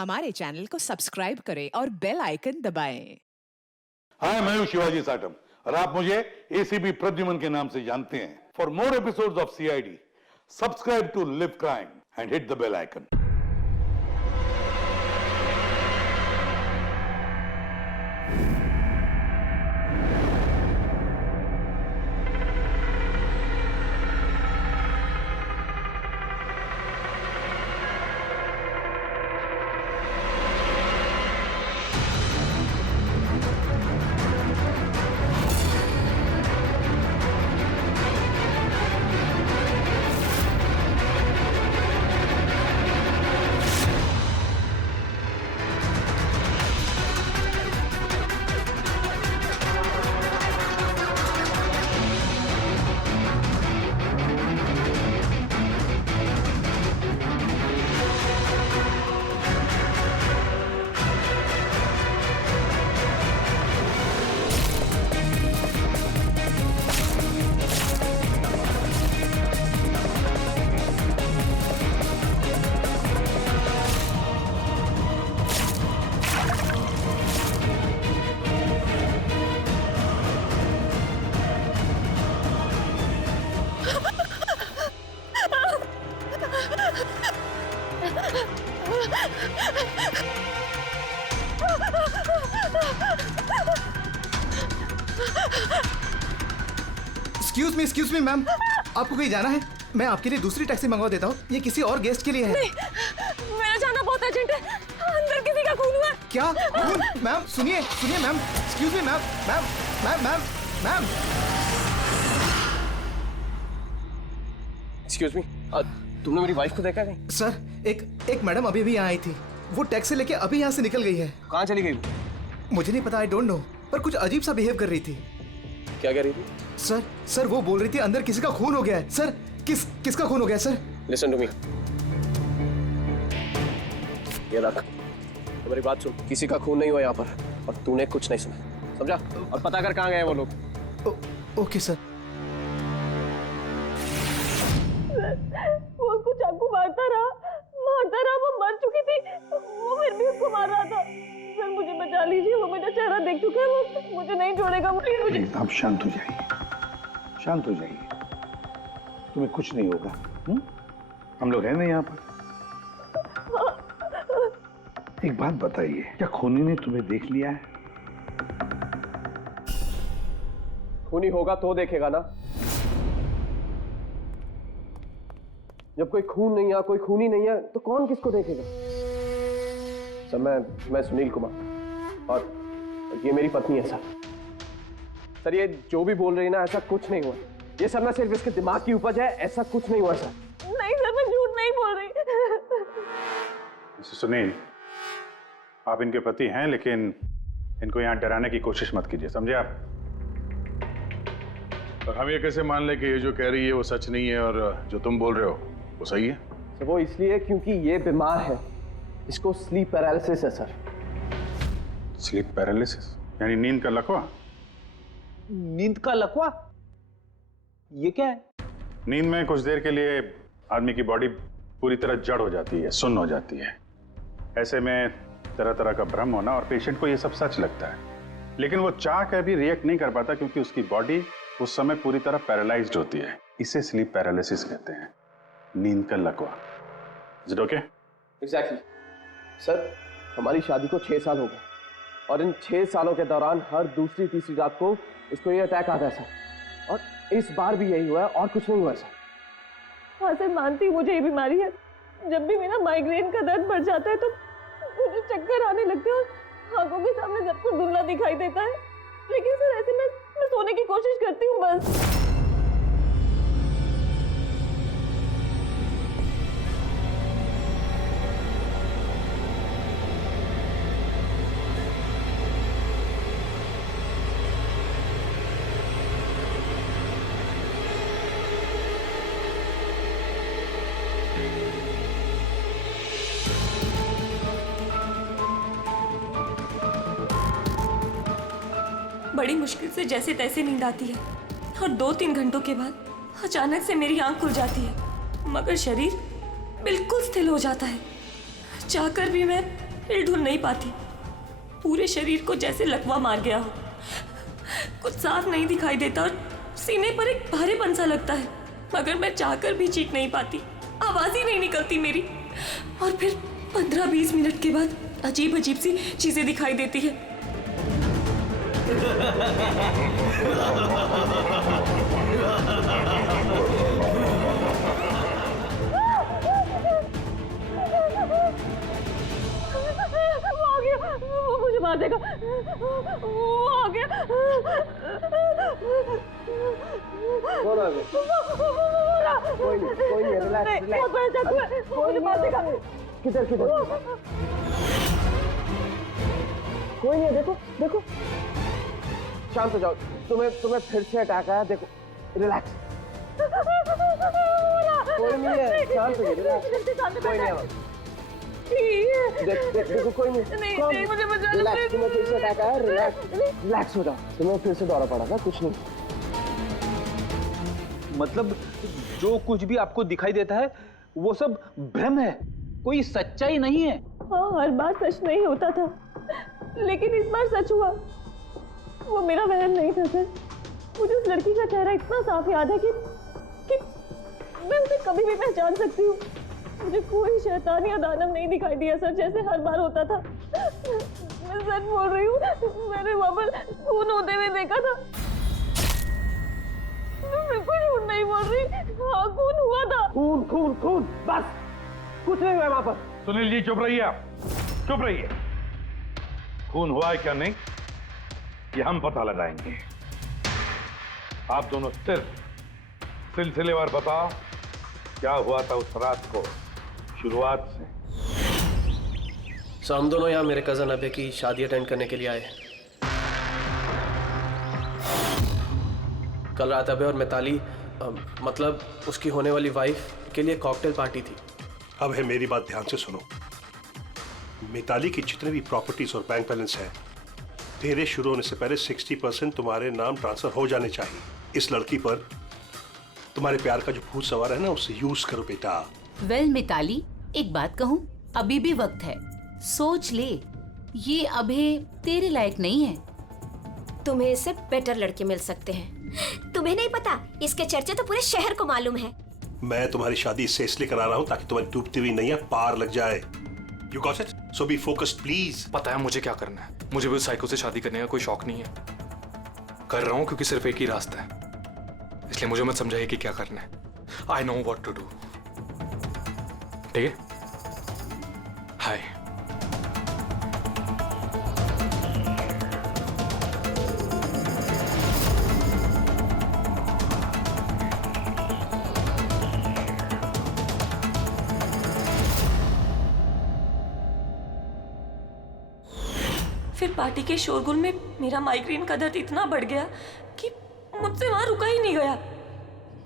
हमारे चैनल को सब्सक्राइब करें और बेल आइकन दबाएं। हाय, मैं हूं शिवाजी साटम और आप मुझे एसीपी प्रद्युमन के नाम से जानते हैं। For more episodes of CID, subscribe to Liv crime and hit the bell icon. Excuse me ma'am, आपको कहीं जाना है? मैं आपके लिए दूसरी टैक्सी मंगवा देता हूँ। ये किसी और गेस्ट के लिए है। नहीं, मेरा जाना बहुत अर्जेंट है। अंदर किसी का खून हुआ। क्या खून? मैम सुनिए ma'am, excuse me ma'am, ma'am. Excuse me, तुमने मेरी वाइफ को देखा नहीं? सर, एक मैडम अभी भी यहाँ आई थी। वो टैक्सी लेके अभी यहाँ से निकल गई है। कहाँ चली गई? मुझे नहीं पता, आई डोंट नो, पर कुछ अजीब सा बिहेव कर रही थी। क्या कह रही थी? सर वो बोल रही थी अंदर किसी का खून हो गया है। सर, किसका खून हो गया सर? लिसन टू मी, ये रख, मेरी बात सुन। किसी का खून नहीं हुआ यहाँ पर और तूने कुछ नहीं सुना, समझा? और पता कर कहाँ गए वो लोग। Okay sir. वो उसको चाकू मारता रहा, वो मर चुकी थी, वो फिर भी उसको मार रहा था। सर मुझे बचा लीजिए, वो मेरा चेहरा देख चुका है, वो मुझे नहीं छोड़ेगा। मुझे आप शांत हो जाइए, शांत हो जाइए, तुम्हें कुछ नहीं होगा। हम लोग हैं ना यहाँ पर। एक बात बताइए, क्या खूनी ने तुम्हें देख लिया है? खूनी होगा तो देखेगा ना। जब कोई खून नहीं है, कोई खूनी नहीं है, तो कौन किसको देखेगा? सर, मैं सुनील कुमार और ये मेरी पत्नी है सर। ये जो भी बोल रही है ना, ऐसा कुछ नहीं हुआ। ये सब ना सिर्फ इसके दिमाग की उपज है, ऐसा कुछ नहीं हुआ सर। नहीं सर, मैं झूठ नहीं बोल रही। मिस्टर सुनील, आप इनके पति हैं, लेकिन इनको यहाँ डराने की कोशिश मत कीजिए, समझे आप? और हम ये कैसे मान ले कि ये जो कह रही है वो सच नहीं है और जो तुम बोल रहे हो वो सही है? सर, वो इसलिए क्योंकि ये बीमार है, इसको स्लीप पैरालिसिस है सर। स्लीप पैरालिसिस यानी नींद का लकवा? नींद का लकवा? ये क्या है? नींद में कुछ देर के लिए आदमी की बॉडी पूरी तरह जड़ हो जाती है, सुन्न हो जाती है। ऐसे में तरह तरह का भ्रम होना, और पेशेंट को ये सब सच लगता है, लेकिन वो चाह कर भी रिएक्ट नहीं कर पाता क्योंकि उसकी बॉडी उस समय पूरी तरह पैरालाइज्ड होती है। इसे स्लीप पैरालिसिस कहते हैं, नींद का लकवा। Is it okay? Exactly sir, हमारी शादी को 6 साल हो गए और इन 6 सालों के दौरान हर दूसरी तीसरी रात को इसको ये अटैक आता है सर, और इस बार भी यही हुआ है और कुछ नहीं हुआ सर। हाँ सर, मानती हूँ मुझे ये बीमारी है। जब भी मेरा माइग्रेन का दर्द बढ़ जाता है तो मुझे चक्कर आने लगते हैं और आंखों के सामने सब कुछ धुंधला दिखाई देता है। लेकिन सर ऐसे में मैं सोने की कोशिश करती हूँ बस। बड़ी मुश्किल से जैसे तैसे नींद आती है और 2-3 घंटों के बाद अचानक से मेरी आंख खुल जाती है, मगर शरीर बिल्कुल स्थिर हो जाता है। चाहकर भी मैं हिल डुल नहीं पाती। पूरे शरीर को जैसे लकवा मार गया हो। कुछ साफ नहीं दिखाई देता और सीने पर एक भारीपन सा लगता है, मगर मैं चाहकर भी चीख नहीं पाती, आवाज ही नहीं निकलती मेरी। और फिर 15-20 मिनट के बाद अजीब अजीब सी चीजें दिखाई देती है। वो आ गया, वो मुझे मार देगा। वो आ गया। कौन आ गया? कोई नहीं, रिलैक्स। बहुत बड़ा चाकू है, वो मुझे मार देगा। किधर? कोई नहीं है, देखो। शांत हो जाओ। तुम्हें फिर से अटैक आया, देखो। रिलैक्स। कोई नहीं है, शांत हो जाओ, रिलैक्स। कोई नहीं है। देखो कोई नहीं, मुझे बचा लो। रिलैक्स। तुम्हें फिर से अटैक आया, रिलैक्स हो जाओ। तुम्हें फिर से दौरा पड़ा था, कुछ नहीं। मतलब जो कुछ भी आपको दिखाई देता है वो सब भ्रम है, कोई सच्चाई नहीं है। हाँ, हर बार सच नहीं होता था, लेकिन इस बार सच हुआ। वो मेरा वहम नहीं था सर। मुझे उस लड़की का चेहरा इतना साफ याद है कि मैं उसे कभी भी पहचान सकती हूँ। मुझे कोई शैतान या दानव नहीं दिखाई दिया सर, जैसे हर बार होता था। मैं सच बोल रही हूँ, मैंने वहाँ पर खून होते हुए देखा था। मैं बिल्कुल झूठ नहीं बोल रही। हाँ, खून हुआ था। खून, बस कुछ नहीं हुआ वहां पर। सुनील जी चुप रहिए, आप चुप रहिए। खून हुआ है क्या नहीं ये हम पता लगाएंगे। आप दोनों सिर्फ सिलसिलेवार बताओ क्या हुआ था उस रात को, शुरुआत से। सो हम दोनों यहाँ मेरे कजन अभय की शादी अटेंड करने के लिए आए। कल रात अभय और मिताली मतलब उसकी होने वाली वाइफ के लिए कॉकटेल पार्टी थी। अब है मेरी बात ध्यान से सुनो। मिताली की जितने भी प्रॉपर्टीज और बैंक बैलेंस है, तेरे शुरू होने से पहले 60% तुम्हारे नाम ट्रांसफर हो जाने चाहिए। इस लड़की पर तुम्हारे प्यार का जो भूत सवार है ना, उसे यूज करो बेटा। वेल मिताली, एक बात कहूँ, अभी भी वक्त है, सोच ले। ये अभी तेरे लायक नहीं है। तुम्हें इससे बेटर लड़के मिल सकते हैं। तुम्हें नहीं पता, इसके चर्चे तो पूरे शहर को मालूम है। मैं तुम्हारी शादी इससे इसलिए करा रहा हूँ ताकि तुम्हारी डूबती हुई नैया पार लग जाए। You got it? So be focused please. पता है मुझे क्या करना है। मुझे भी उस साइको से शादी करने का कोई शौक नहीं है। कर रहा हूँ क्योंकि सिर्फ एक ही रास्ता है, इसलिए मुझे मत समझाइए कि क्या करना है। I know what to do. ठीक है? हाय। फिर पार्टी के शोरगुल में मेरा माइग्रेन का दर्द इतना बढ़ गया कि मुझसे वहां रुका ही नहीं गया।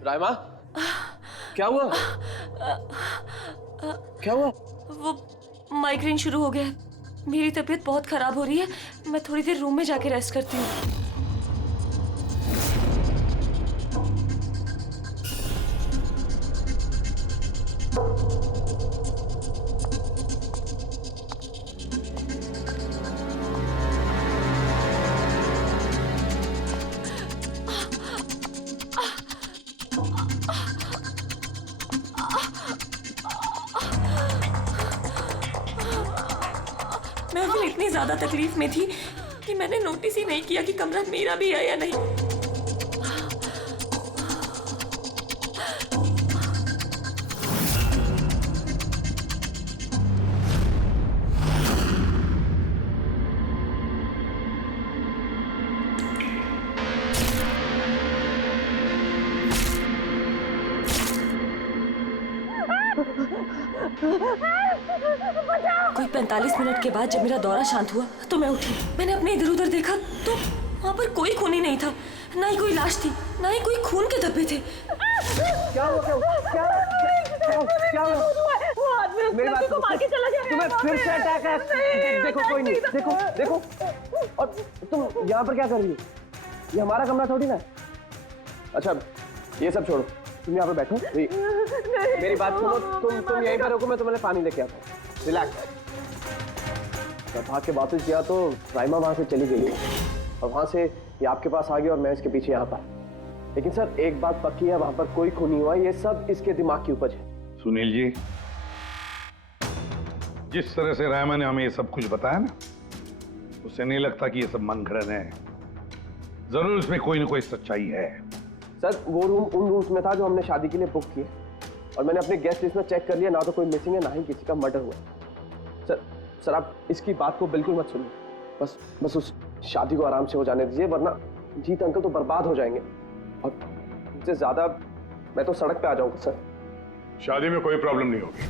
रायमा, क्या हुआ? क्या हुआ? वो माइग्रेन शुरू हो गया है। मेरी तबीयत बहुत खराब हो रही है। मैं थोड़ी देर रूम में जाके रेस्ट करती हूँ। मैं अभी इतनी ज्यादा तकलीफ में थी कि मैंने नोटिस ही नहीं किया कि कमरा मेरा भी है या नहीं। कोई 45 मिनट के बाद जब मेरा दौरा शांत हुआ तो मैं उठी। मैंने अपने इधर उधर देखा तो वहाँ पर कोई खून ही नहीं था, ना ही कोई लाश थी, ना ही कोई खून के धब्बे थे। क्या हुआ? मेरी बात सुनो, मार के चला गया। तुम्हें फिर से अटैक है। देखो कोई नहीं, देखो। और तुम यहाँ पर क्या कर रही हो? ये हमारा कमरा थोड़ी ना। अच्छा ये सब छोड़ो, तुम यहाँ पे बैठो। मेरी बात सुनो, तुम यहीं पर रुको, मैं तुम्हें पानी लेके आता हूँ। रिलैक्स। मैं भाग के वापस गया तो राइमा वहां से चली गई और वहां से ये आपके पास आ गया और मैं इसके पीछे यहाँ पर। लेकिन सर एक बात पक्की है, वहां पर कोई खून नहीं हुआ, ये सब इसके दिमाग की उपज है। सुनील जी, जिस तरह से रायमा ने हमें ये सब कुछ बताया ना, उससे नहीं लगता कि ये सब मन घड़न है। जरूर इसमें कोई ना कोई सच्चाई है। सर वो रूम उन रूम्स में था जो हमने शादी के लिए बुक किए, और मैंने अपने गेस्ट लिस्ट में चेक कर लिया, ना तो कोई मिसिंग है ना ही किसी का मर्डर हुआ। सर आप इसकी बात को बिल्कुल मत सुनिए, बस उस शादी को आराम से हो जाने दीजिए, वरना जीत अंकल तो बर्बाद हो जाएंगे और इससे ज्यादा मैं तो सड़क पे आ जाऊंगा। सर शादी में कोई प्रॉब्लम नहीं होगी,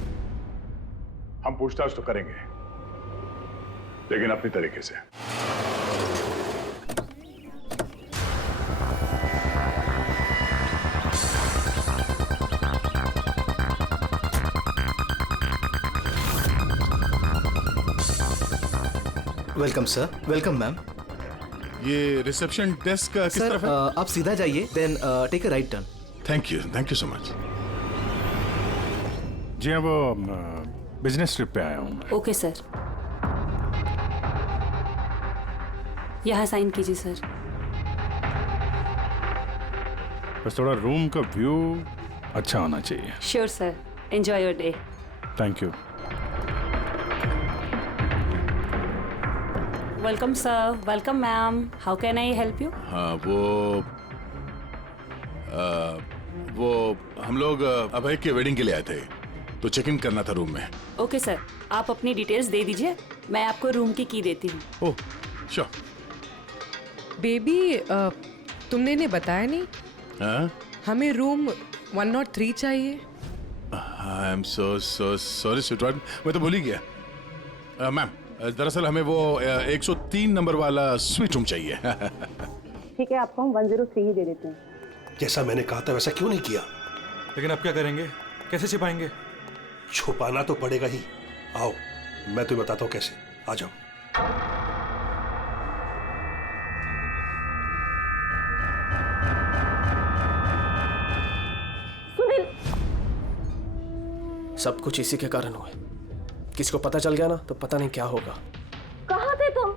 हम पूछताछ तो करेंगे, लेकिन अपनी तरीके से। Welcome sir. Welcome ma'am. ये रिसेप्शन डेस्क किस सर तरफ है? आप सीधा जाइए, then take a right turn. Thank you so much. जी हाँ, वो बिजनेस ट्रिप पे आया हूँ। ओके सर, यहाँ साइन कीजिए सर। बस थोड़ा रूम का व्यू अच्छा होना चाहिए। Sure sir, enjoy your day. Thank you. Welcome sir. Welcome ma'am. How can I help you? हाँ, वो हम लोग अभय के वेडिंग के लिए आए थे, तो चेक इन करना था रूम में। ओके सर, आप अपनी डिटेल्स दे दीजिए, मैं आपको रूम की देती हूँ। Oh sure. बेबी तुमने इन्हें बताया नहीं? हाँ? हमें रूम 103 चाहिए। I am so sorry sweetheart, मैं तो भूल ही गया। मैम, दरअसल हमें वो 103 नंबर वाला स्वीट रूम चाहिए। ठीक है, आपको हम 103 ही दे देते हैं। जैसा मैंने कहा था वैसा क्यों नहीं किया? लेकिन अब क्या करेंगे, कैसे छिपाएंगे? छुपाना तो पड़ेगा ही। आओ मैं तुम्हें बताता हूँ कैसे, आ जाओ। सुनील, सब कुछ इसी के कारण हुआ है। किसी को पता चल गया ना तो पता नहीं क्या होगा। कहाँ थे तुम?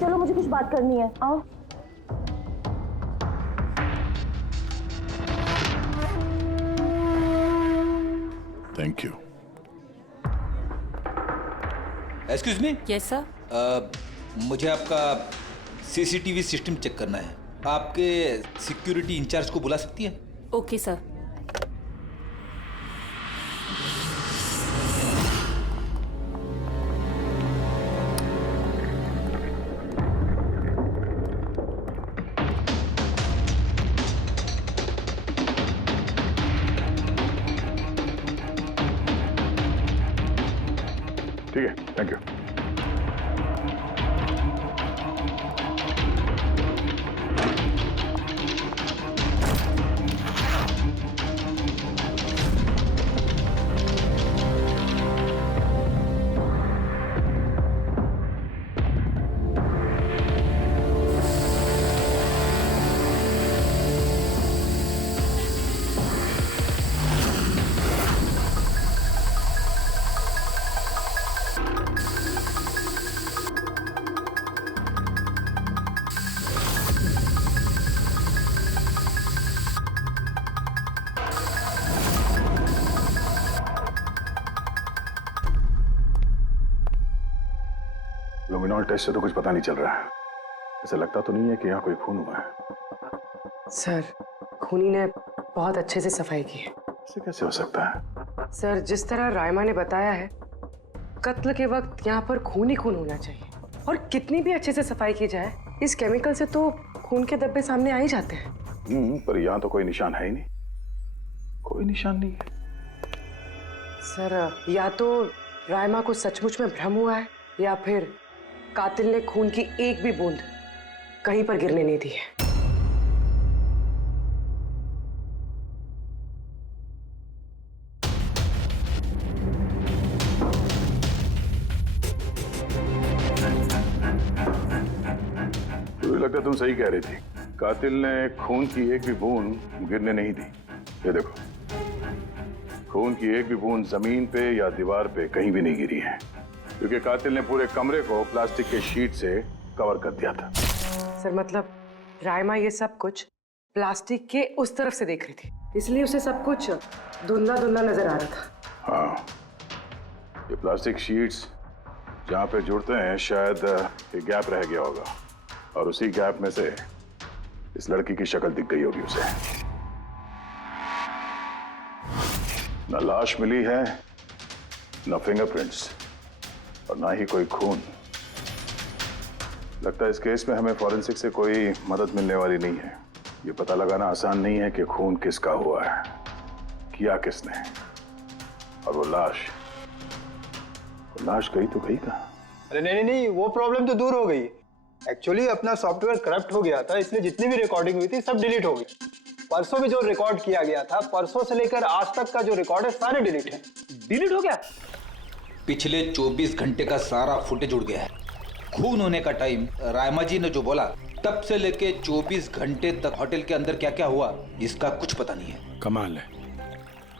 चलो मुझे कुछ बात करनी है, आओ। Thank you. Excuse me. Yes sir. मुझे आपका सीसीटीवी सिस्टम चेक करना है। आपके सिक्योरिटी इंचार्ज को बुला सकती है? Okay sir. ठीक है, थैंक यू। लुमिनॉल टेस्ट से तो कुछ पता नहीं चल रहा है। ऐसा लगता तो नहीं है कि यहाँ कोई खून हुआ है। सर खूनी ने बहुत अच्छे से सफाई की है। ऐसे कैसे हो सकता है? सर जिस तरह रायमा ने बताया है, कत्ल के वक्त यहाँ पर खून ही खून होना चाहिए। और कितनी भी अच्छे से सफाई की जाए, इस केमिकल से तो खून के धब्बे सामने आ ही जाते हैं। पर यहाँ तो कोई निशान है ही नहीं। कोई निशान नहीं है। सर या तो रायमा को सचमुच में भ्रम हुआ है, या फिर कातिल ने खून की एक भी बूंद कहीं पर गिरने नहीं दी है। मुझे लगता है तुम सही कह रही थी। कातिल ने खून की एक भी बूंद गिरने नहीं दी। ये देखो, खून की एक भी बूंद जमीन पे या दीवार पे कहीं भी नहीं गिरी है। क्योंकि कातिल ने पूरे कमरे को प्लास्टिक के शीट से कवर कर दिया था। सर मतलब रायमा ये सब कुछ प्लास्टिक के उस तरफ से देख रही थी, इसलिए उसे सब कुछ धुंधला धुंधला नजर आ रहा था। हाँ, ये प्लास्टिक शीट्स जहाँ पे जुड़ते हैं शायद एक गैप रह गया होगा और उसी गैप में से इस लड़की की शक्ल दिख गई होगी उसे। न लाश मिली है, न फिंगरप्रिंट्स और ना ही कोई खून। लगता है इस केस में हमें फॉरेंसिक से कोई मदद मिलने वाली नहीं है। ये पता लगाना आसान नहीं है कि खून किसका हुआ है, किया किसने, और वो लाश गई तो गई कहाँ? अरे नहीं, वो प्रॉब्लम तो दूर हो गई। एक्चुअली अपना सॉफ्टवेयर करप्ट हो गया था, इसलिए जितनी भी रिकॉर्डिंग हुई थी सब डिलीट हो गई। परसों भी जो रिकॉर्ड किया गया था, परसों से लेकर आज तक का जो रिकॉर्ड है सारे डिलीट है। डिलीट हो गया? पिछले 24 घंटे का सारा फुटेज उड़ गया है। खून होने का टाइम रायमा जी ने जो बोला, तब से लेके 24 घंटे तक होटल के अंदर क्या क्या हुआ इसका कुछ पता नहीं है। कमाल है,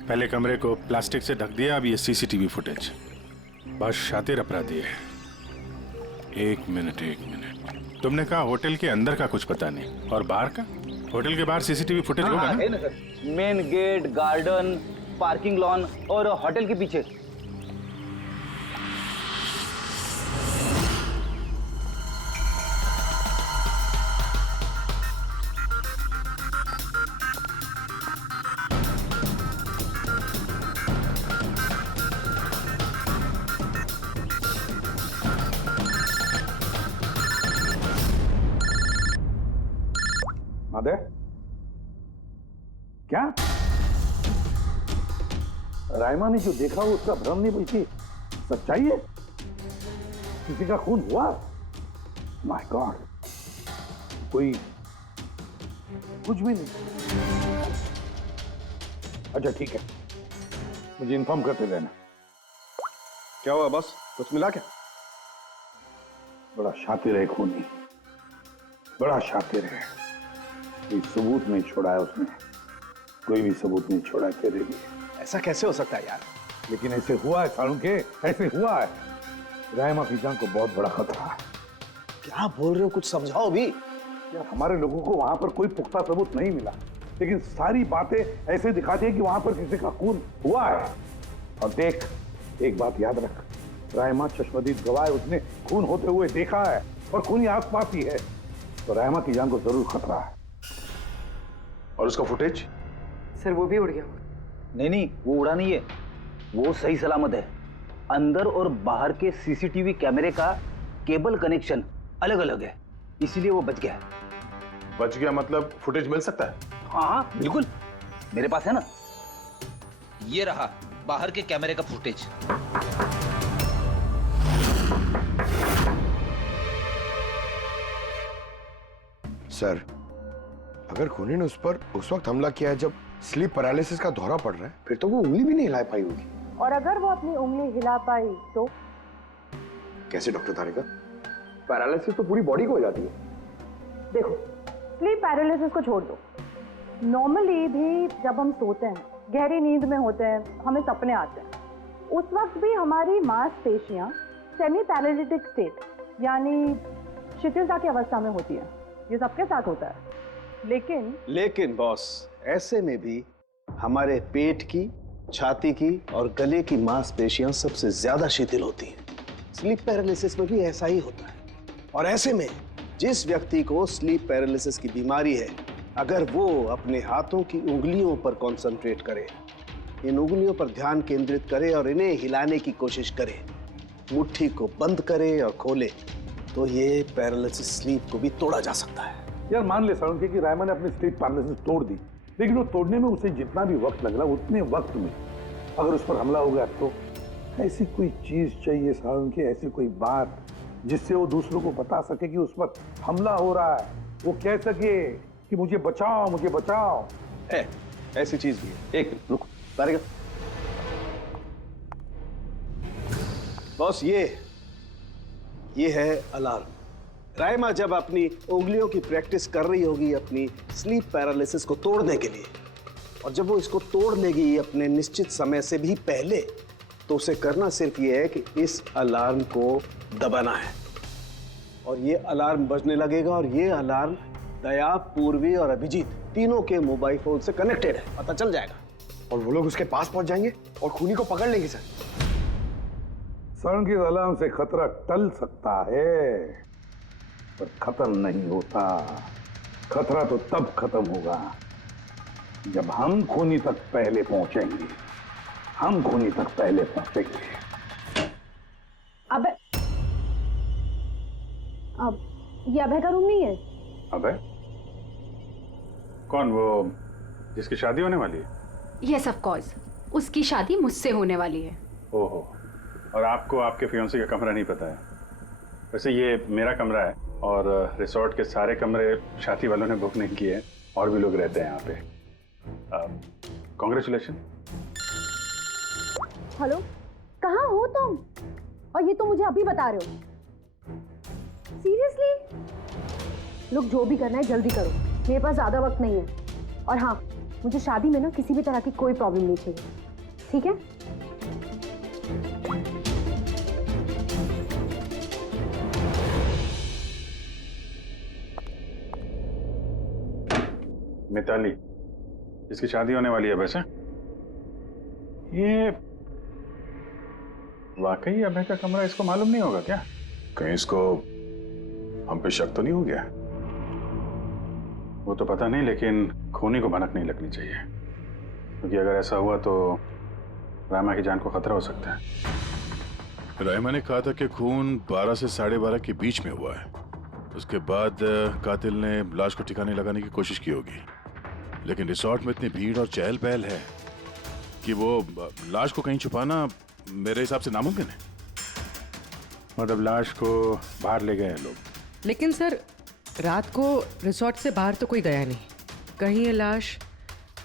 पहले कमरे को प्लास्टिक से ढक दिया, अब ये सीसीटीवी फुटेज। बहुत शातिर अपराधी है। एक मिनट, तुमने कहा होटल के अंदर का कुछ पता नहीं, और बाहर का? होटल के बाहर सीसीटीवी फुटेज होगा ना? है ना sir, main gate, garden, parking lawn और होटल के पीछे। क्या रायमा ने जो देखा वो उसका भ्रम नहीं बल्कि सच्चाई है? किसी का खून हुआ? माय गॉड, कोई कुछ भी नहीं। अच्छा ठीक है, मुझे इन्फॉर्म करते रहना। क्या हुआ बॉस, कुछ मिला क्या? बड़ा शातिर है खूनी, बड़ा शातिर है। कोई सबूत नहीं छोड़ा है उसने, कोई भी सबूत नहीं छोड़ा तेरे लिए। ऐसा कैसे हो सकता है यार? लेकिन ऐसे हुआ है सालुंके, ऐसे हुआ है। रायमा की जान को बहुत बड़ा खतरा है। क्या बोल रहे हो, कुछ समझाओ भी। यार हमारे लोगों को वहां पर कोई पुख्ता सबूत नहीं मिला, लेकिन सारी बातें ऐसे दिखाती है कि वहां पर किसी का खून हुआ है। और देख, एक बात याद रख, रायमा चश्मदीद गवाह है, उसने खून होते हुए देखा है और खून आस पास ही है, तो रायमा की जान को जरूर खतरा है। और उसका फुटेज? सर वो भी उड़ गया। नहीं, वो उड़ा नहीं है, वो सही सलामत है। अंदर और बाहर के सीसीटीवी कैमरे का केबल कनेक्शन अलग अलग है, इसीलिए वो बच गया है। बच गया मतलब फुटेज मिल सकता है? हाँ बिल्कुल, मेरे पास है ना। ये रहा बाहर के कैमरे का फुटेज। सर, अगर खूनी ने उस पर उस वक्त हमला किया है जब स्लीप पैरालिसिस का दौरा पड़ रहा है, फिर तो वो उंगली भी नहीं हिला पाई होगी। और अगर वो अपनी उंगली हिला पाई तो? कैसे डॉक्टर तारिका? पैरालिसिस तो पूरी बॉडी को हो जाती है। देखो, स्लीप पैरालिसिस को छोड़ दो, नॉर्मली भी जब हम सोते हैं, गहरी नींद में होते हैं, हमें सपने आते हैं, उस वक्त भी हमारी मांसपेशियां सेमी पैरालिटिक स्टेट यानी शिथिलता की अवस्था में होती है। ये सबके साथ होता है। लेकिन बॉस, ऐसे में भी हमारे पेट की, छाती की और गले की मांसपेशियां सबसे ज्यादा शिथिल होती हैं। स्लीप पैरालिसिस में भी ऐसा ही होता है। और ऐसे में जिस व्यक्ति को स्लीप पैरालिसिस की बीमारी है, अगर वो अपने हाथों की उंगलियों पर कंसंट्रेट करे, इन उंगलियों पर ध्यान केंद्रित करे और इन्हें हिलाने की कोशिश करे, मुट्ठी को बंद करे और खोले, तो ये पैरालिसिस स्लीप को भी तोड़ा जा सकता है। यार मान ले सालुंके कि रायमा ने अपनी स्लीप पैरालिसिस तोड़ दी, लेकिन वो तोड़ने में उसे जितना भी वक्त लग रहा, उतने वक्त में अगर उस पर हमला हो गया तो ऐसी कोई चीज चाहिए सालुंके, ऐसी कोई बात जिससे वो दूसरों को बता सके कि उस पर हमला हो रहा है, वो कह सके कि मुझे बचाओ, मुझे बचाओ। है, ऐसी चीज भी है। एक मिनट रुको तारिका। बॉस, ये है अलार्म। रायमा जब अपनी उंगलियों की प्रैक्टिस कर रही होगी अपनी स्लीप पैरालिसिस को तोड़ने के लिए, और जब वो इसको तोड़ लेगी अपने निश्चित समय से भी पहले, तो उसे करना सिर्फ ये है कि इस अलार्म को दबाना है और ये अलार्म बजने लगेगा और ये अलार्म दया, पूर्वी और अभिजीत तीनों के मोबाइल फोन से कनेक्टेड है, पता चल जाएगा। और वो लोग उसके पास पहुंच जाएंगे और खूनी को पकड़ लेंगे सर। सर की अलार्म से खतरा टल सकता है पर खत्म नहीं होता। खतरा तो तब खत्म होगा जब हम खूनी तक पहले पहुंचेंगे। हम खूनी तक पहले पहुंचेंगे। अब ये अभय का रूम नहीं है? अबे कौन, वो जिसकी शादी होने वाली है? यस ऑफ कोर्स, उसकी शादी मुझसे होने वाली है। ओहो, और आपको आपके फियोंसे का कमरा नहीं पता है? वैसे ये मेरा कमरा है और रिसोर्ट के सारे कमरे शादी वालों ने बुक नहीं किए हैं, और भी लोग रहते हैं यहाँ पे। कॉन्ग्रेचुलेशन। हेलो, कहाँ हो तुम? और ये तो मुझे अभी बता रहे हो? सीरियसली? लोग जो भी करना है जल्दी करो, मेरे पास ज्यादा वक्त नहीं है। और हाँ, मुझे शादी में ना किसी भी तरह की कोई प्रॉब्लम नहीं चाहिए, ठीक है? मिताली, जिसकी शादी होने वाली है, वैसे ये वाकई अभय का कमरा इसको मालूम नहीं होगा क्या? कहीं इसको हम पे शक तो नहीं हो गया? वो तो पता नहीं, लेकिन खूनी को भनक नहीं लगनी चाहिए, क्योंकि अगर ऐसा हुआ तो रामा की जान को खतरा हो सकता है। रामा ने कहा था कि खून 12 से 12:30 के बीच में हुआ है। उसके बाद कातिल ने लाश को ठिकाने लगाने की कोशिश की होगी, लेकिन रिसोर्ट में इतनी भीड़ और चहल पहल है कि वो लाश को कहीं छुपाना मेरे हिसाब से नामुमकिन है। मतलब लाश को बाहर ले गए हैं लोग? लेकिन सर, रात को रिसोर्ट से बाहर तो कोई गया नहीं। कहीं ये लाश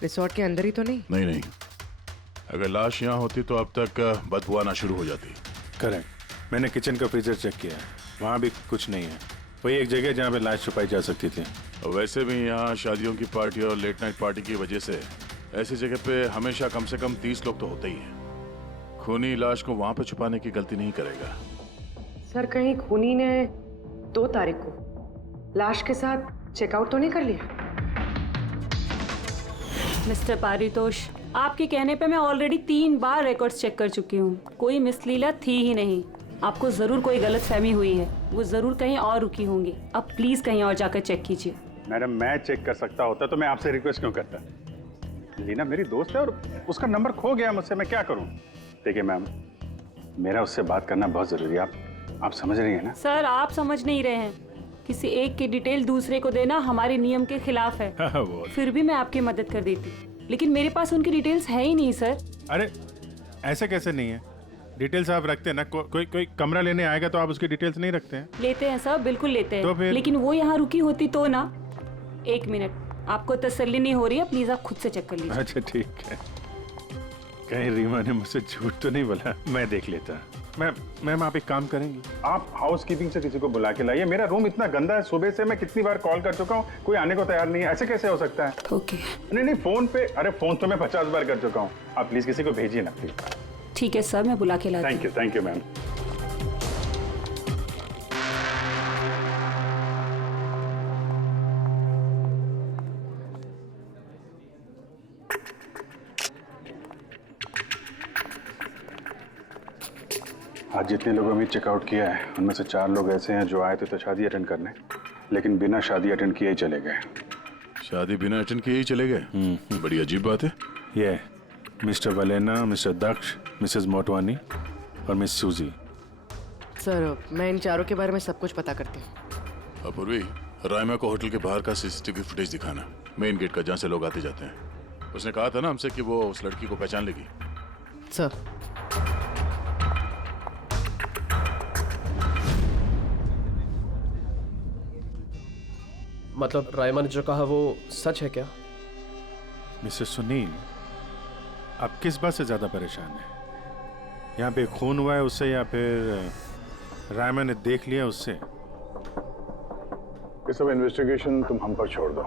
रिसोर्ट के अंदर ही तो नहीं? नहीं, अगर लाश यहाँ होती तो अब तक बदबू आना शुरू हो जाती। करेक्ट। मैंने किचन का फ्रीजर चेक किया है, वहाँ भी कुछ नहीं है। वही एक जगह जहाँ पे लाश छुपाई जा सकती थी। वैसे भी यहाँ शादियों की पार्टी और लेट नाइट पार्टी की वजह से ऐसी जगह पे हमेशा कम से कम 30 लोग तो होते ही हैं। खूनी लाश को वहाँ पे छुपाने की गलती नहीं करेगा। सर, कहीं खूनी ने 2 तारीख को लाश के साथ चेकआउट तो नहीं कर लिया? मिस्टर पारितोष, आपके कहने पे मैं ऑलरेडी 3 बार रिकॉर्ड्स चेक कर चुकी हूँ, कोई मिसलीला थी ही नहीं। आपको जरूर कोई गलतफहमी हुई है, वो जरूर कहीं और रुकी होंगी। अब प्लीज कहीं और जाकर चेक कीजिए। मैडम, मैं चेक कर सकता होता तो मैं आपसे रिक्वेस्ट क्यों करता? लीना मेरी दोस्त है और उसका नंबर खो गया मुझसे, मैं क्या करूँ? देखिए मैम, मेरा उससे बात करना बहुत जरूरी है, आप समझ रही हैं ना? सर, आप समझ नहीं रहे हैं। किसी एक की डिटेल दूसरे को देना हमारे नियम के खिलाफ है। फिर भी मैं आपकी मदद कर देती, लेकिन मेरे पास उनकी डिटेल्स है ही नहीं सर। अरे ऐसे कैसे नहीं है? डिटेल्स आप रखते हैं ना? कोई कमरा लेने आएगा तो आप उसकी डिटेल्स नहीं रखते हैं? लेते हैं सर, बिल्कुल लेते हैं। तो फिर? लेकिन वो यहाँ रुकी होती तो ना। 1 मिनट, आपको तसल्ली नहीं हो रही है, प्लीज आप खुद से चेक कर लीजिए। अच्छा ठीक है। कहीं रीमा ने मुझसे झूठ तो नहीं बोला? मैं देख लेता। मैम आप एक काम करेंगी, आप हाउस कीपिंग से किसी को बुला के लाइए। मेरा रूम इतना गंदा है, सुबह से मैं कितनी बार कॉल कर चुका हूँ, कोई आने को तैयार नहीं है। ऐसे कैसे हो सकता है? ओके। नहीं, फोन पे, अरे फोन तो मैं 50 बार कर चुका हूँ। आप प्लीज किसी को भेजिए ना प्लीज। ठीक है सर, मैं बुला के लाती हूँ। Thank you ma'am. आज जितने लोगों ने चेकआउट किया है, उनमें से 4 लोग ऐसे हैं जो आए थे तो शादी अटेंड करने, लेकिन बिना शादी अटेंड किए ही चले गए। शादी बिना अटेंड किए ही चले गए? बड़ी अजीब बात है। ये मिस्टर वलेना, मिस्टर दक्ष, मिसेस मोटवानी और मिस सूजी। सर, मैं इन 4 के बारे में सब कुछ पता करती हूँ। अपूर्वी, रायमा को होटल के बाहर का सीसीटीवी फुटेज दिखाना, मेन गेट का, जहाँ से लोग आते जाते हैं। उसने कहा था ना हमसे कि वो उस लड़की को पहचान लेगी। सर, मतलब रायमा ने जो कहा वो सच है क्या? मिस्टर सुनील, आप किस बात से ज्यादा परेशान हैं? यहाँ पे खून हुआ है उससे, या फिर रायमा ने देख लिया उससे? ये सब इन्वेस्टिगेशन तुम हम पर छोड़ दो,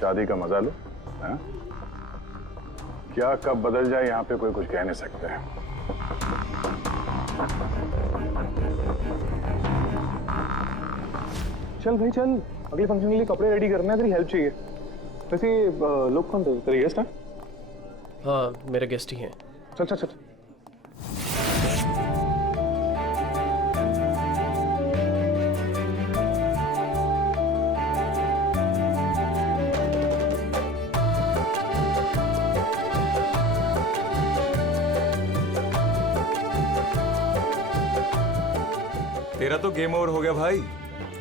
शादी का मजा लो। क्या कब बदल जाए यहाँ पे कोई कुछ कह नहीं सकते। चल भाई चल, अगले फंक्शन के लिए कपड़े रेडी करना है, तेरी हेल्प चाहिए। वैसे लोग कौन थे? तेरे गेस्ट हैं? हाँ, मेरे गेस्ट ही हैं। चल चल चल। तेरा तो गेम ओवर हो गया भाई।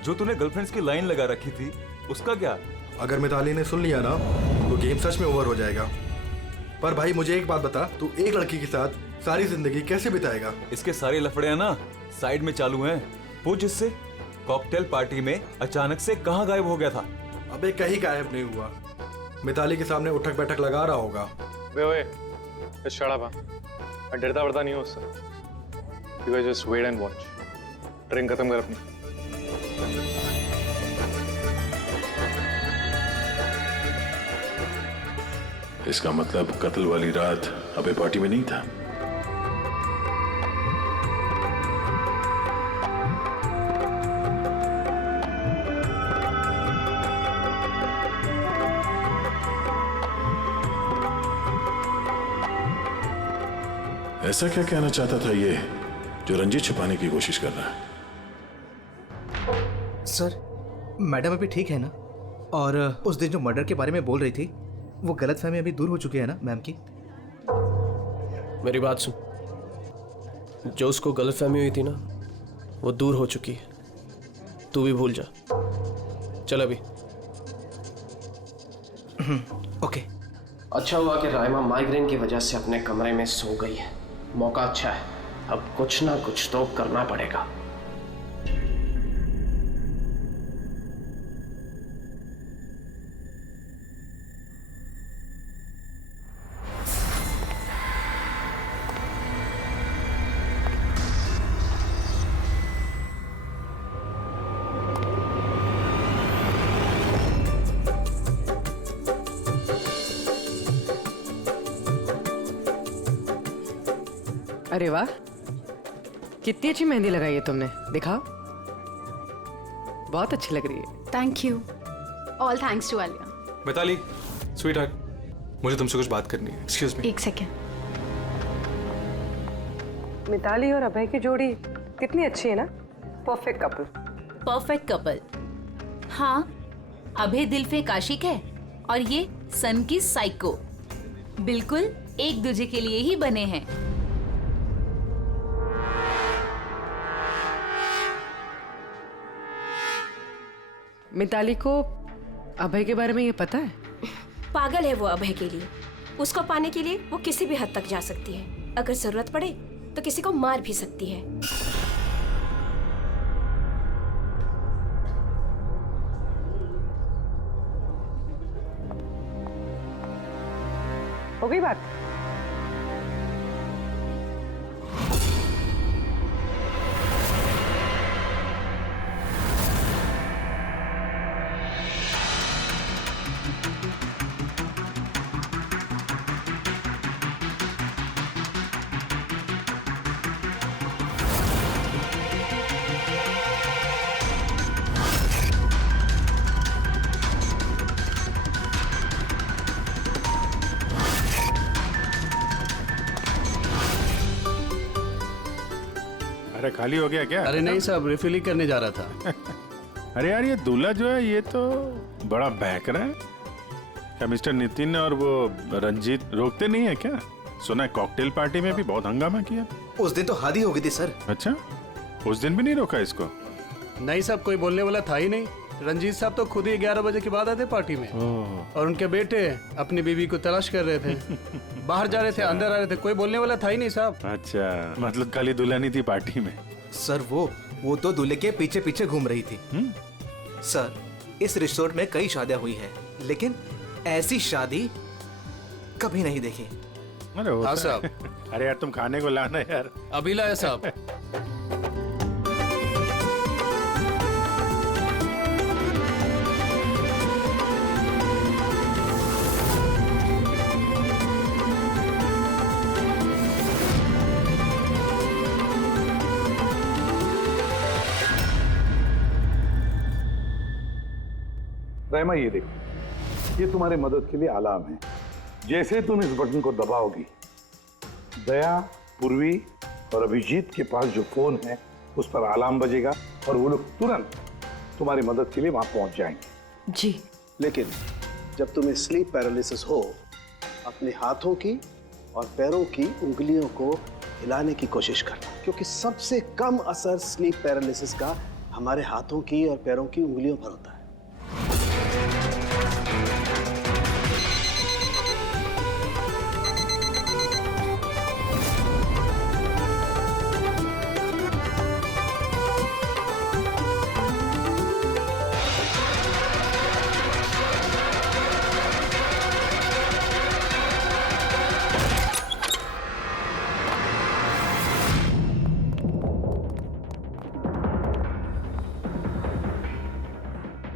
जो तूने गर्लफ्रेंड्स की लाइन लगा रखी थी उसका क्या? अगर मिताली ने सुन लिया ना तो गेम सच में ओवर हो जाएगा। पर भाई मुझे एक बात बता, तू एक लड़की के साथ सारी जिंदगी कैसे बिताएगा? इसके सारे लफड़े हैं ना साइड में चालू हैं। पूछ इससे, कॉकटेल पार्टी में अचानक से कहाँ गायब हो गया था? अबे कहीं गायब नहीं हुआ, मिताली के सामने उठक बैठक लगा रहा होगा। ओए शट अप। मैं डरता वरता नहीं हूँ उससे। You guys just wait and watch. Drink खत्म कर अपनी। इसका मतलब कत्ल वाली रात अबे पार्टी में नहीं था। ऐसा क्या कहना चाहता था ये जो रंजीत छुपाने की कोशिश कर रहा है? सर, मैडम अभी ठीक है ना? और उस दिन जो मर्डर के बारे में बोल रही थी वो गलतफहमी अभी दूर हो चुकी है ना मैम की? मेरी बात सुन, जो उसको गलतफहमी हुई थी ना वो दूर हो चुकी है। तू भी भूल जा। चल अभी। ओके। अच्छा हुआ कि राइमा माइग्रेन की वजह से अपने कमरे में सो गई है। मौका अच्छा है, अब कुछ ना कुछ तो करना पड़ेगा। अरे वाह, कितनी अच्छी मेहंदी लगाई है तुमने, दिखाओ। बहुत अच्छी लग रही है। Thank you. All thanks to Alia. Mitali, sweetheart, मुझे तुमसे कुछ बात करनी है। Excuse me. एक सेकेंड। मिताली और अभय की जोड़ी कितनी अच्छी है ना? Perfect couple. Perfect couple. हाँ, अभय दिल पे आशिक है और ये सन की साइको। बिल्कुल एक दूसरे के लिए ही बने हैं। मिताली को अभय के बारे में ये पता है? पागल है वो अभय के लिए। उसको पाने के लिए वो किसी भी हद तक जा सकती है। अगर जरूरत पड़े तो किसी को मार भी सकती है। हो गई बात? अरे खाली हो गया क्या? अरे नहीं साहब, रिफिल ही करने जा रहा था। अरे यार ये दूल्हा जो है ये तो बड़ा बहक रहा है। क्या मिस्टर नितिन और वो रंजीत रोकते नहीं है क्या? सुना है कॉकटेल पार्टी में भी बहुत हंगामा किया। उस दिन तो हादी हो गई थी सर। अच्छा, उस दिन भी नहीं रोका इसको? नहीं साहब, कोई बोलने वाला था ही नहीं। रंजीत साहब तो खुद ही 11 बजे के बाद आते पार्टी में। और उनके बेटे अपनी बीवी को तलाश कर रहे थे। बाहर जा रहे थे, अंदर आ रहे थे, कोई बोलने वाला था ही नहीं साहब। अच्छा, मतलब खाली दुल्हन थी पार्टी में? सर वो तो दूल्हे के पीछे पीछे घूम रही थी। सर, इस रिसोर्ट में कई शादियां हुई हैं, लेकिन ऐसी शादी कभी नहीं देखी। अरे हाँ साहब। अरे यार तुम खाने को लाना यार। अभी लाया साहब। रहमा ये देखो, ये तुम्हारी मदद के लिए अलार्म है। जैसे तुम इस बटन को दबाओगी, दया, पूर्वी और अभिजीत के पास जो फोन है उस पर अलार्म बजेगा और वो लोग तुरंत तुम्हारी मदद के लिए वहां पहुंच जाएंगे। जी। लेकिन जब तुम्हें स्लीप पैरालिसिस हो, अपने हाथों की और पैरों की उंगलियों को हिलाने की कोशिश करना, क्योंकि सबसे कम असर स्लीप पैरालिसिस का हमारे हाथों की और पैरों की उंगलियों पर होता है।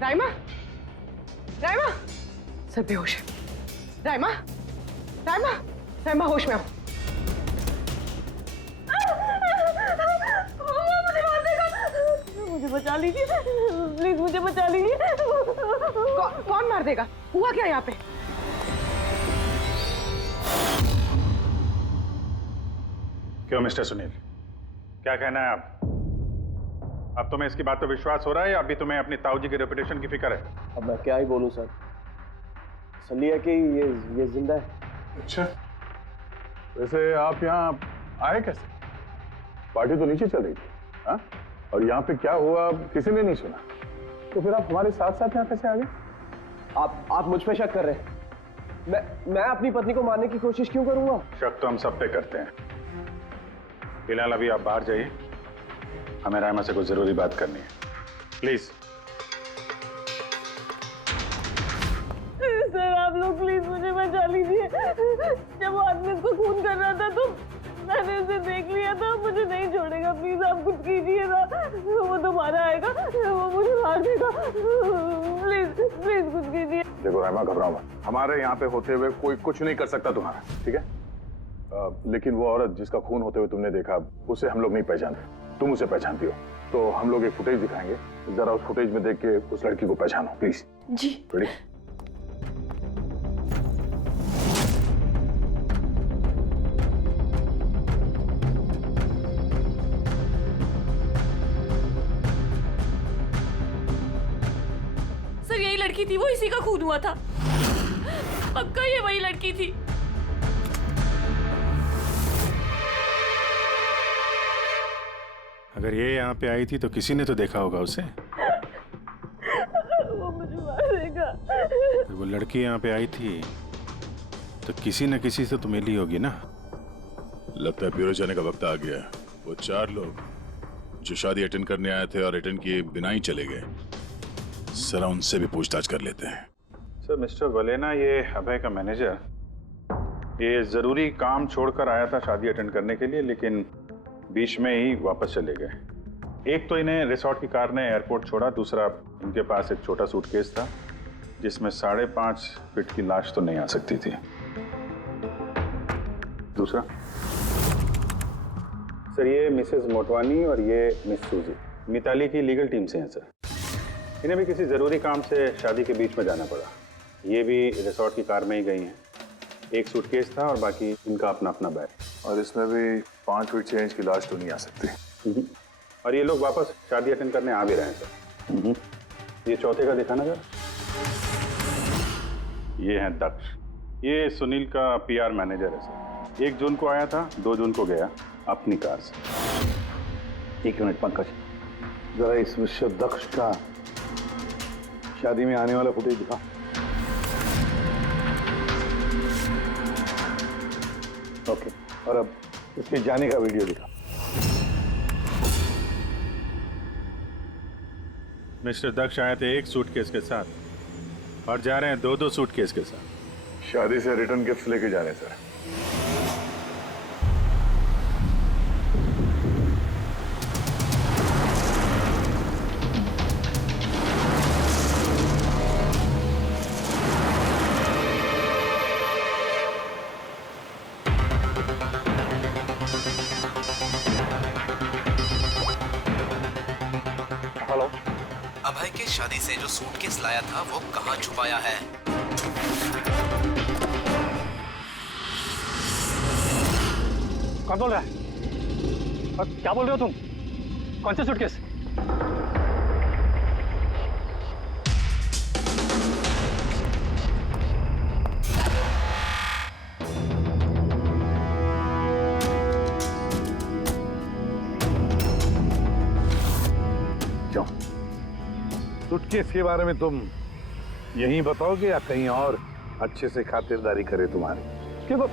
राइमा, राइमा, सर बेहोश है। राइमा, राइमा, राइमा होश में आओ। मुझे बचा लीजिए प्लीज, मुझे बचा लीजिए। कौन मार देगा? हुआ क्या यहाँ पे? क्यों मिस्टर सुनील, क्या कहना है आप? अब तुम्हें इसकी बात पे विश्वास हो रहा है या अभी तुम्हें अपनी ताऊ जी की रेपुटेशन की फिक्र है? अब मैं क्या ही बोलूं सर, सली है कि ये जिंदा है। अच्छा, वैसे आप यहाँ आए कैसे? पार्टी तो नीचे चल रही थी, हाँ? और यहाँ पे क्या हुआ किसी ने नहीं सुना, तो फिर आप हमारे साथ साथ यहाँ कैसे आ गए? आप मुझ पे शक कर रहे हैं? मैं अपनी पत्नी को मारने की कोशिश क्यों करूंगा? शक तो हम सब पे करते हैं। फिलहाल अभी आप बाहर जाइए, हमें रायमा से कुछ जरूरी बात करनी है, प्लीज। सर आप लोग प्लीज मुझे बचा लीजिए। जब वो आदमी उसको खून कर रहा था तो मैंने उसे देख लिया था, मुझे नहीं छोड़ेगा। प्लीज आप कुछ कीजिए ना, वो दोबारा आएगा, वो मुझे मार देगा। प्लीज प्लीज कुछ कीजिए। देखो रायमा, घबराओ मत, हमारे यहाँ पे होते हुए कोई कुछ नहीं कर सकता तुम्हारा, ठीक है? लेकिन वो औरत जिसका खून होते हुए तुमने देखा, उसे हम लोग नहीं पहचानते, तुम उसे पहचानती हो, तो हम लोग एक फुटेज दिखाएंगे, जरा उस फुटेज में देख के उस लड़की को पहचानो प्लीज। जी। रेडी? सर यही लड़की थी, वो इसी का खून हुआ था, पक्का ये वही लड़की थी। अगर ये यहाँ पे आई थी तो किसी ने तो देखा होगा उसे। वो मुझे मार देगा। अगर वो लड़की यहाँ पे आई थी तो किसी न किसी से तो मिली होगी ना। लगता है ब्यूरो जाने का वक्त आ गया। वो 4 लोग जो शादी अटेंड करने आए थे और अटेंड किए बिना ही चले गए, जरा उनसे भी पूछताछ कर लेते हैं। सर मिस्टर वलेना, ये अभय का मैनेजर, ये जरूरी काम छोड़कर आया था शादी अटेंड करने के लिए, लेकिन बीच में ही वापस चले गए। एक तो इन्हें रिसोर्ट की कार ने एयरपोर्ट छोड़ा, दूसरा इनके पास एक छोटा सूटकेस था जिसमें 5.5 फीट की लाश तो नहीं आ सकती थी। दूसरा सर, ये मिसेस मोटवानी और ये मिस सूजी मिताली की लीगल टीम से हैं सर। इन्हें भी किसी ज़रूरी काम से शादी के बीच में जाना पड़ा। ये भी रिसोर्ट की कार में ही गई हैं। एक सूटकेस था और बाकी इनका अपना अपना बैग। और इसमें भी 5 फीट 6 इंच की लाश तो नहीं आ सकती। और ये लोग वापस शादी अटेंड करने आ भी रहे हैं सर। ये चौथे का दिखाना सर। ये हैं दक्ष, ये सुनील का पीआर मैनेजर है सर। 1 जून को आया था, 2 जून को गया अपनी कार से। 1 मिनट पंकज, जरा इस मिस्टर दक्ष का शादी में आने वाला फुटेज दिखा। ओके, और अब इसके जाने का वीडियो दिखा। मिस्टर दक्ष आए थे 1 सूटकेस के साथ और जा रहे हैं 2-2 सूटकेस के साथ। शादी से रिटर्न गिफ्ट लेके जा रहे हैं सर। अभय के शादी से जो सूटकेस लाया था वो कहाँ छुपाया है? कौन बोल रहा है? और क्या बोल रहे हो तुम? कौन से सूटकेस? क्यों? सूटकेस के बारे में तुम यहीं बताओगे या कहीं और अच्छे से खातिरदारी करे तुम्हारी? क्यों?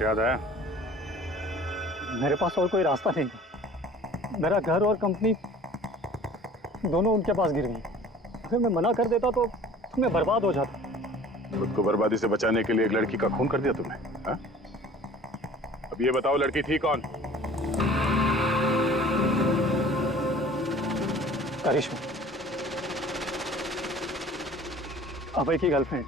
याद है? मेरे पास और कोई रास्ता नहीं था। मेरा घर और कंपनी दोनों उनके पास गिर गई। अगर मैं मना कर देता तो मैं बर्बाद हो जाता। खुद को बर्बादी से बचाने के लिए एक लड़की का खून कर दिया तुमने, हाँ? अब ये बताओ लड़की थी कौन? करिश्मा, अभय की गर्लफ्रेंड।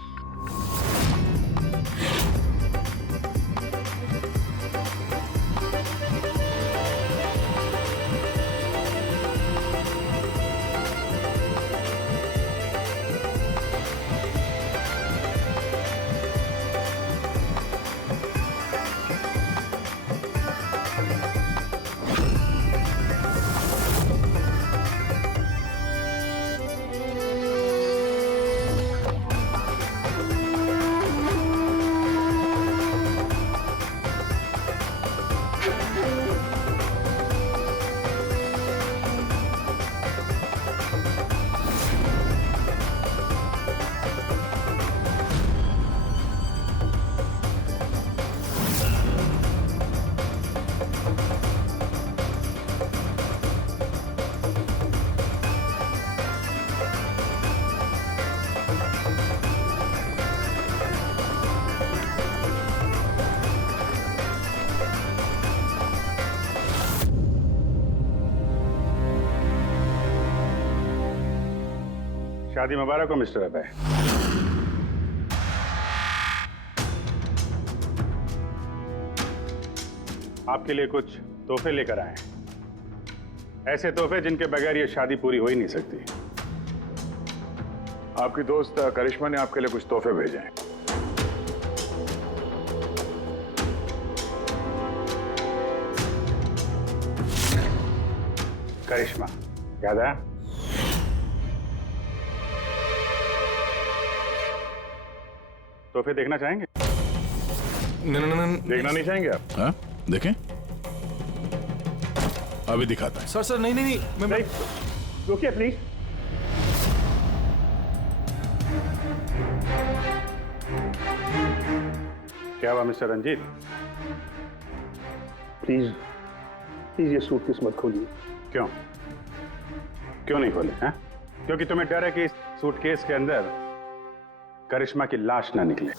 शादी मुबारक हो मिस्टर अभय। आपके लिए कुछ तोहफे लेकर आए हैं, ऐसे तोहफे जिनके बगैर ये शादी पूरी हो ही नहीं सकती। आपकी दोस्त करिश्मा ने आपके लिए कुछ तोहफे भेजे हैं। करिश्मा, याद है? तोहफे देखना चाहेंगे? नहीं। देखना नहीं चाहेंगे आप? हाँ, देखें। अभी दिखाता है। सर नहीं, मैं रुकिए प्लीज। क्या हुआ मिस्टर रंजीत? प्लीज ये सूटकेस मत खोलिए। क्यों नहीं खोले? हैं? क्योंकि तुम्हें डर है कि इस सूटकेस के अंदर करिश्मा की लाश ना निकले।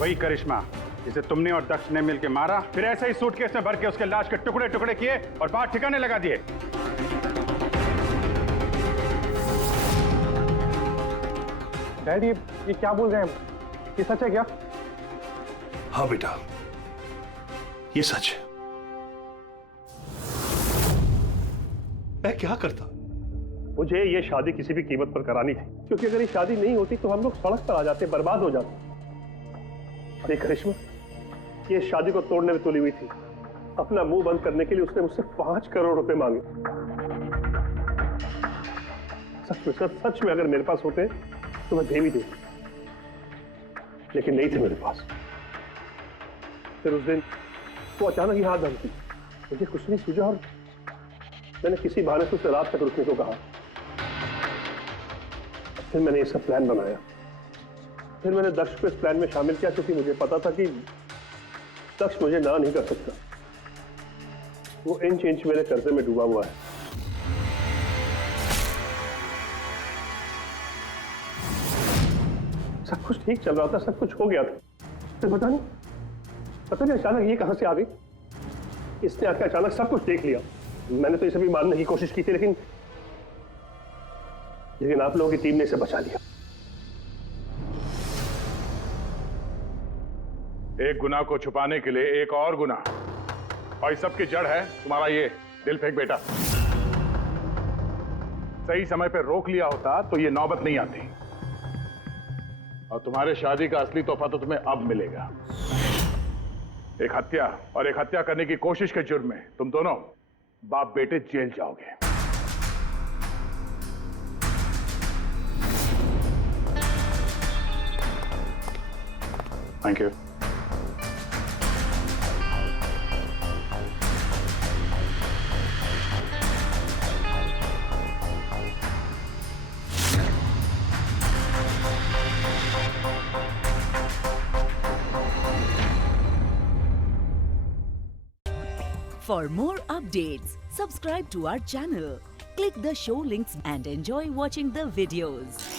वही करिश्मा जिसे तुमने और दक्ष ने मिलकर मारा, फिर ऐसे ही सूटकेस में भर के उसके लाश के टुकड़े टुकड़े किए और बाहर ठिकाने लगा दिए। डैड, ये क्या बोल रहे हैं? ये सच है क्या? हाँ बेटा, ये सच है। मैं क्या करता? मुझे ये शादी किसी भी कीमत पर करानी थी, क्योंकि अगर ये शादी नहीं होती तो हम लोग सड़क पर आ जाते, बर्बाद हो जाते। अरे करिश्मा, ये शादी को तोड़ने में तुली हुई थी। अपना मुंह बंद करने के लिए उसने मुझसे 5 करोड़ रुपए मांगे। सच में अगर मेरे पास होते तो मैं दे भी देता, लेकिन नहीं थे मेरे पास। फिर उस दिन वो अचानक ही हाथ धमकी, मुझे कुछ नहीं सूझा और मैंने किसी बहाने से उसे रात तक रुकने को कहा। फिर मैंने इसका प्लान बनाया फिर मैंने दक्ष को इस प्लान में शामिल किया क्योंकि मुझे पता था कि दक्ष मुझे ना नहीं कर सकता। वो इंच इंच मेरे कर्जे में डूबा हुआ है। सब कुछ ठीक चल रहा था, सब कुछ हो गया था, फिर पता नहीं अचानक ये कहां से आ गई। इसने आकर अचानक सब कुछ देख लिया। मैंने तो इसे भी मारने की कोशिश की थी, लेकिन आप लोगों की टीम ने इसे बचा लिया। एक गुनाह को छुपाने के लिए एक और गुनाह, और इस सब की जड़ है तुम्हारा ये दिल फेंक बेटा। सही समय पे रोक लिया होता तो ये नौबत नहीं आती, और तुम्हारे शादी का असली तोहफा तो तुम्हें अब मिलेगा। एक हत्या और एक हत्या करने की कोशिश के जुर्म में तुम दोनों बाप बेटे जेल जाओगे। Thank you. For more updates, subscribe to our channel, click the show links and enjoy watching the videos.